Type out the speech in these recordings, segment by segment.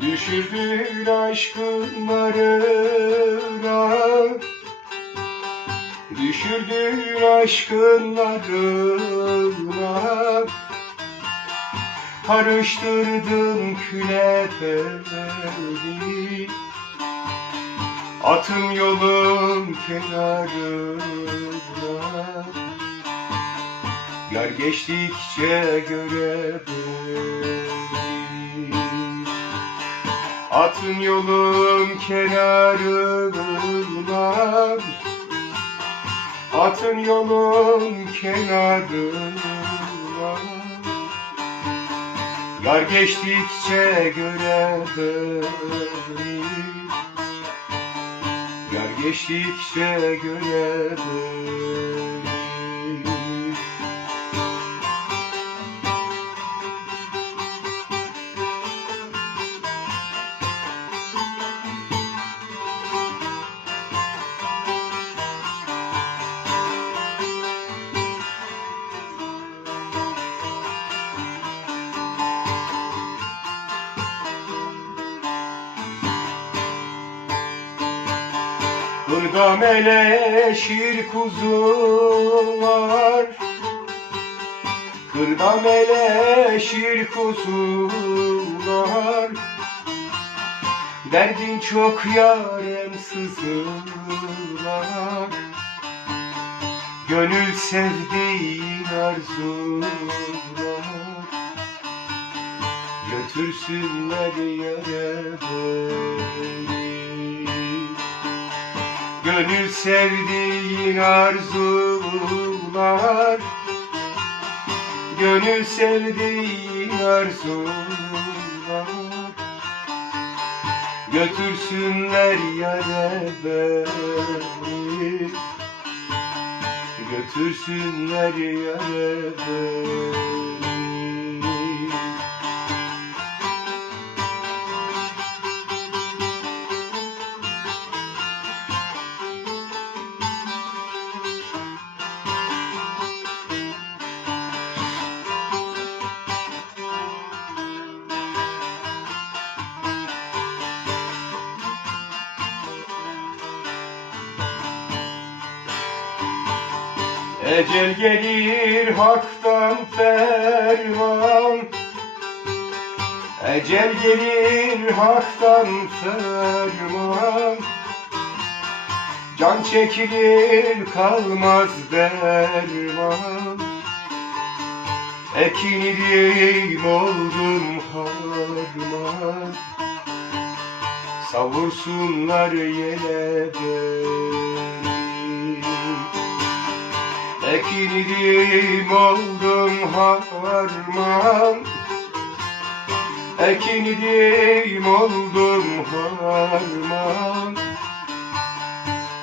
Düşürdün aşkın narına Düşürdün aşkın narına Karıştırdın künefeleri Atın yolun kenarına Yar geçtikçe göre beni Atın yolun kenarına Atın yolun kenarına Yar geçtikçe göre beni Yar geçtikçe göre Burada meleşir kuzular. Kırda meleşir kuzular. Derdin çok yarem sızılar. Gönül sevdiğin arzular. Götürsünler yere beni Gönül sevdiğin arzular. Gönül sevdiğin arzular. Götürsünler yere beni Götürsünler yere beni Ecel gelir haktan ferman. Ecel gelir haktan ferman. Can çekilir kalmaz derman. Ekinirim oldum harman. Savursunlar yele beni Ekinirim oldum harman Ekinirim oldum harman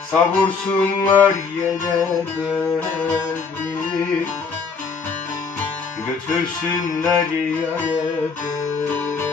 Savursunlar yele beni. Götürsünler yere beni